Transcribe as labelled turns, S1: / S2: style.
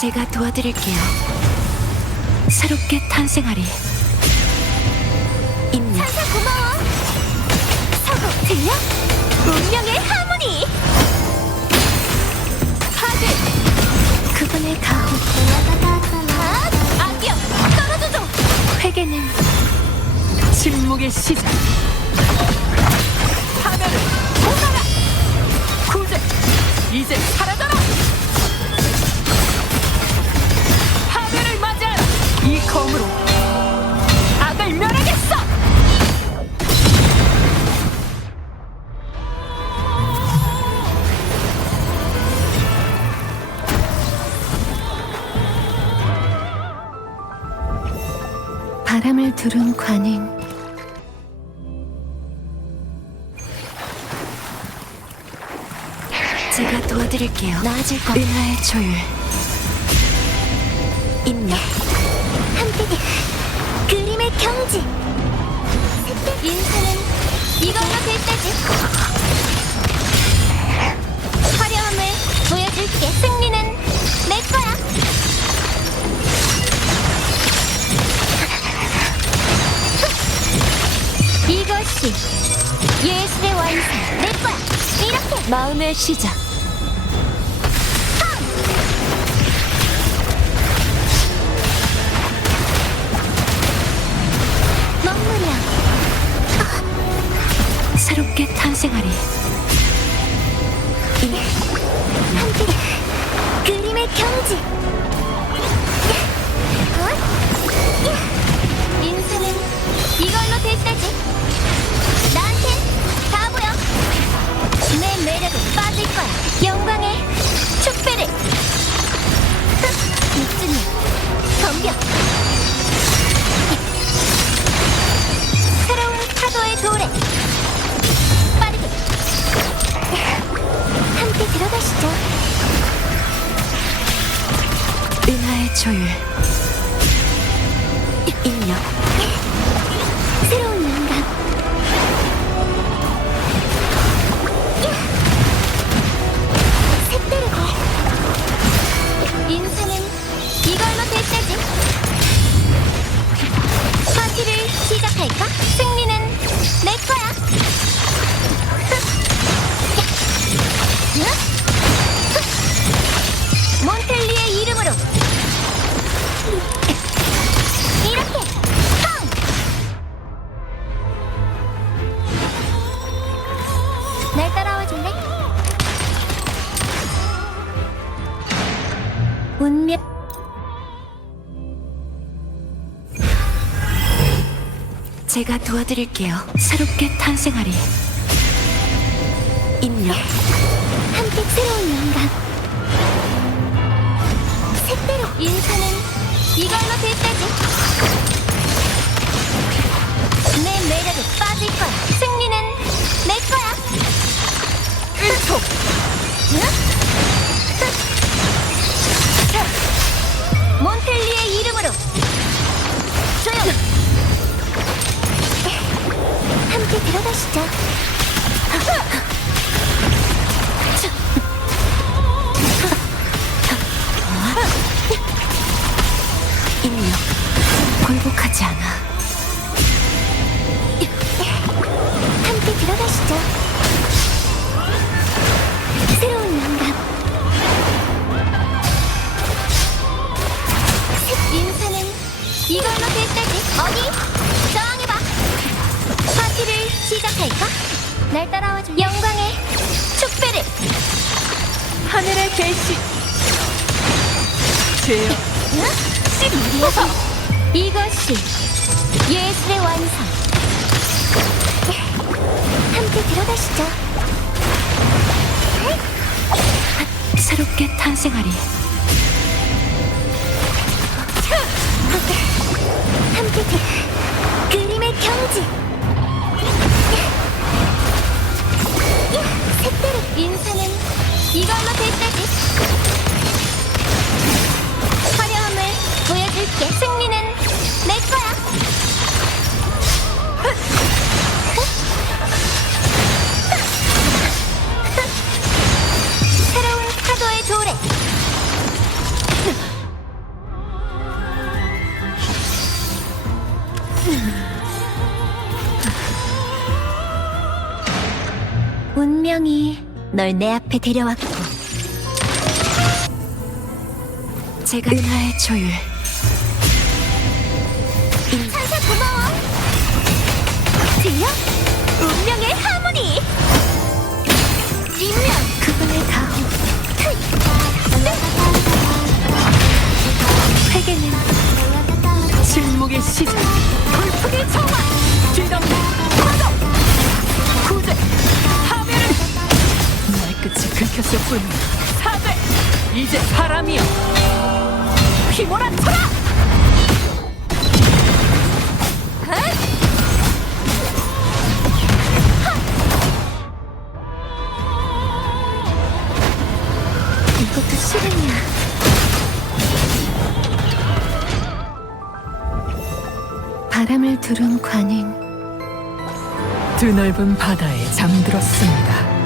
S1: 제가 도와드릴게요. 새롭게 탄생하리. 입력.
S2: 천사 고마워. 사고 들려? 운명의 하모니. 파괴.
S1: 그분의 가호.
S2: 아, 악이야. 떨어져줘.
S1: 회개는 침묵의 시작.
S2: 하늘을 보사라. 구제. 이제 사라져
S1: 바람을 두른 관행. 제가 도와드릴게요. 나아질 것. 은하의 조율. 입력.
S2: 함께 그림의 경지. 인생은 이걸로 될 때지. 이것이 예술의 완성. 내 거야. 이렇게
S1: 마음의 시작.
S2: 먹물이야.
S1: 새롭게 탄생하리.
S2: 함께 그림의 경지. 인생은 이걸로 될 때지. 나한텐 다 보여. 내 매력에 빠질 거야. 영광의 축배를. 이쯤이 덤벼. 새로운 파도의 도래. 빠르게. 함께 들어가시죠.
S1: 은하의 조율. 제가 도와드릴게요. 새롭게 탄생하리. 입력.
S2: 함께 새로운 영감 색대로 인생은 이걸로 될 때지 날 따라와 줄 영광의 축배를.
S1: 하늘의 계시. 죄여.
S2: 응? 이것이 예술의 완성. 함께 들어가시죠.
S1: 새롭게 탄생하리.
S2: 함께 그 그림의 경지. 색다른 인사는 이걸로 될 때지. 화려함을 보여줄게. 승리는 내 거야. 새로운 카도의 조례. 음. 널 내 앞에 데려왔고.
S3: 제가 은하의 조율.
S2: 찬사 고마워. 들려? 운명의 하
S3: 말끝이 긁혔을 뿐 사죄 이제 바람이여 휘몰아쳐라!
S2: 이것도 실행이야.
S3: 바람을 두른 관인. 드넓은 바다에 잠들었습니다